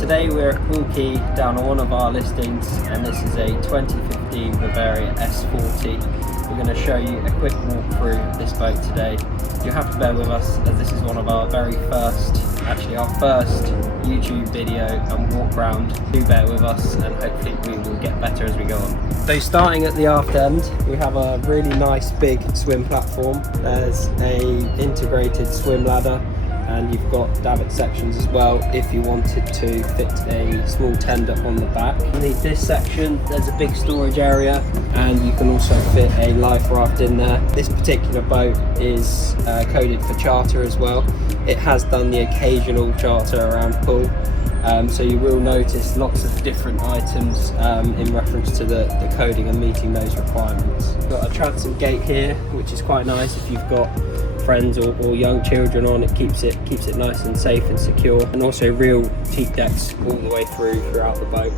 Today we're at Pool Quay down on one of our listings, and this is a 2015 Bavaria S40. We're going to show you a quick walkthrough of this boat today. You'll have to bear with us as this is one of our very first, actually our first YouTube video and walk around. Do bear with us and hopefully we will get better as we go on. So starting at the aft end, we have a really nice big swim platform. There's a integrated swim ladder, and you've got davit sections as well if you wanted to fit a small tender on the back. Underneath this section there's a big storage area, and you can also fit a life raft in there. This particular boat is coded for charter as well. It has done the occasional charter around Poole, so you will notice lots of different items in reference to the coding and meeting those requirements. We've got a transom gate here, which is quite nice if you've got friends or young children on. It keeps it nice and safe and secure, and also real teak decks all the way throughout the boat.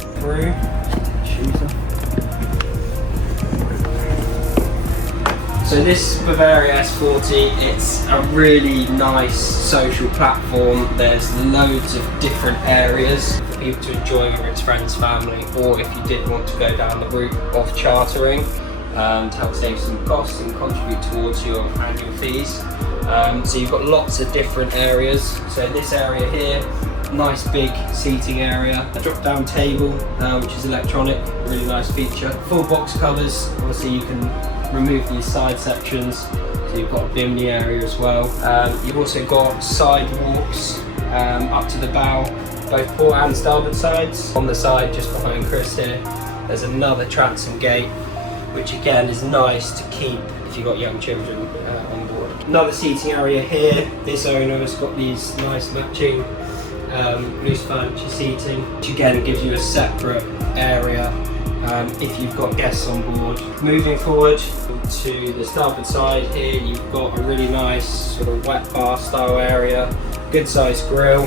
So this Bavaria S40, it's a really nice social platform. There's loads of different areas for people to enjoy, whether it's friends, family, or if you did want to go down the route of chartering to help save some costs and contribute towards your annual fees. So you've got lots of different areas. So this area here, nice big seating area, a drop down table which is electronic, really nice feature. Full box covers, obviously you can remove these side sections, so you've got a bimini area as well. You've also got side walks up to the bow, both port and starboard sides. On the side just behind Chris here, there's another transom gate, which again is nice to keep if you've got young children on board. Another seating area here. This owner has got these nice matching loose furniture seating, which again gives you a separate area if you've got guests on board. Moving forward to the starboard side here, you've got a really nice sort of wet bar style area, good sized grill,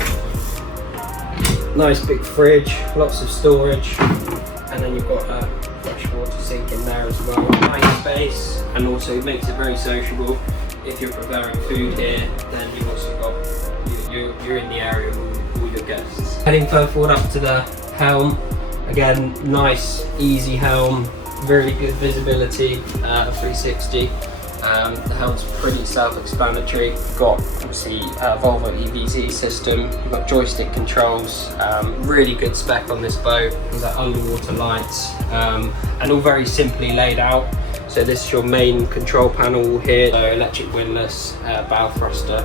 nice big fridge, lots of storage, and then you've got a freshwater sink in there as well. Nice space, and also makes it very sociable. If you're preparing food here, then you've also got, you're in the area with all your guests. Heading further forward up to the helm, again nice easy helm, very good visibility, 360. The helm's pretty self-explanatory. You've got obviously Volvo EVZ system, you've got joystick controls, really good spec on this boat. There's that underwater lights, and all very simply laid out. So this is your main control panel here, so electric windlass, bow thruster,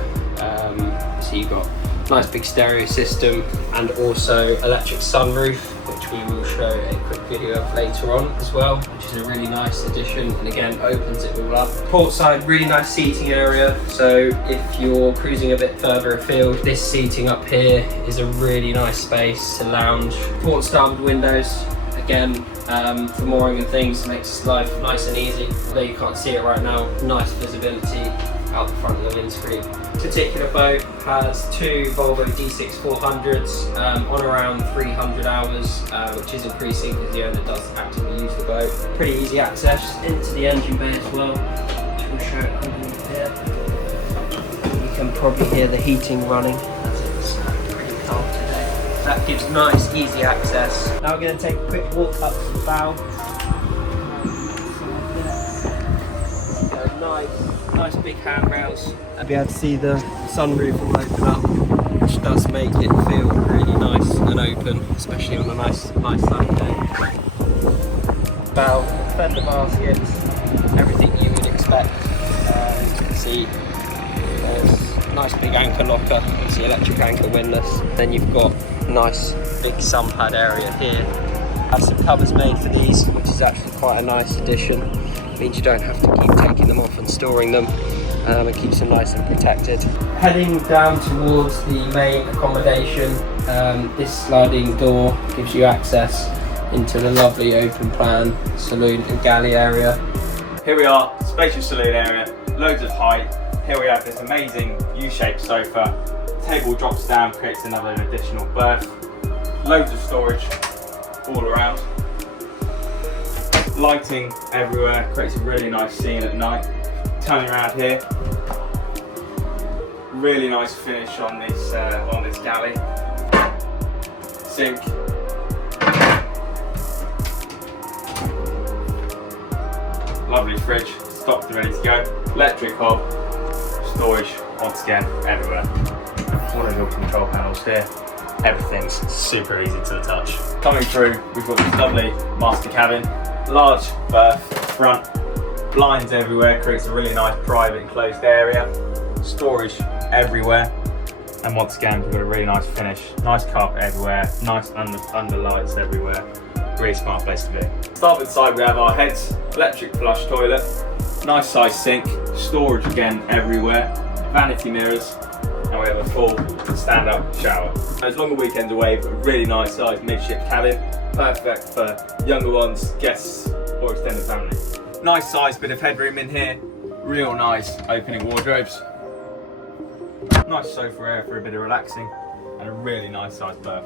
so you've got nice big stereo system, and also electric sunroof, which we will show a quick video of later on as well, which is a really nice addition, and again opens it all up. Port side, really nice seating area, so if you're cruising a bit further afield, this seating up here is a really nice space to lounge. Port starboard windows, again for mooring and things, makes life nice and easy. Although you can't see it right now, nice visibility out the front of the windscreen. This particular boat has two Volvo D6 400s on around 300 hours, which is increasing because the owner does actively use the boat. Pretty easy access into the engine bay as well, which we'll show it underneath here. You can probably hear the heating running as it's pretty cold today. That gives nice easy access. Now we're going to take a quick walk up to the bow. Nice big handrails. I'll be able to see the sunroof will open up, which does make it feel really nice and open, especially on a nice sunny day. Bow, fender baskets, everything you would expect. You can see there's a nice big anchor locker, you can see electric anchor windlass. Then you've got a nice big sun pad area here. Have some covers made for these, which is actually quite a nice addition. Means you don't have to keep taking them off and storing them. It keeps them nice and protected. Heading down towards the main accommodation, this sliding door gives you access into the lovely open plan saloon and galley area. Here we are, spacious saloon area, loads of height. Here we have this amazing U-shaped sofa. Table drops down, creates another additional berth. Loads of storage all around. Lighting everywhere, creates a really nice scene at night. Turning around here, really nice finish on this galley. sink. Lovely fridge, stocked and ready to go. Electric hob, storage, once again, everywhere. One of your control panels here. Everything's super easy to the touch. Coming through, we've got this lovely master cabin, large berth, front, blinds everywhere, creates a really nice private enclosed area, storage everywhere, and once again, we've got a really nice finish, nice carpet everywhere, nice under lights everywhere, really smart place to be. Starboard side, we have our heads, electric flush toilet, nice size sink, storage again everywhere, vanity mirrors, and we have a full stand-up shower. It's longer weekends away, but a really nice sized midship cabin, perfect for younger ones, guests, or extended family. Nice sized bit of headroom in here, real nice opening wardrobes, nice sofa area for a bit of relaxing, and a really nice sized berth.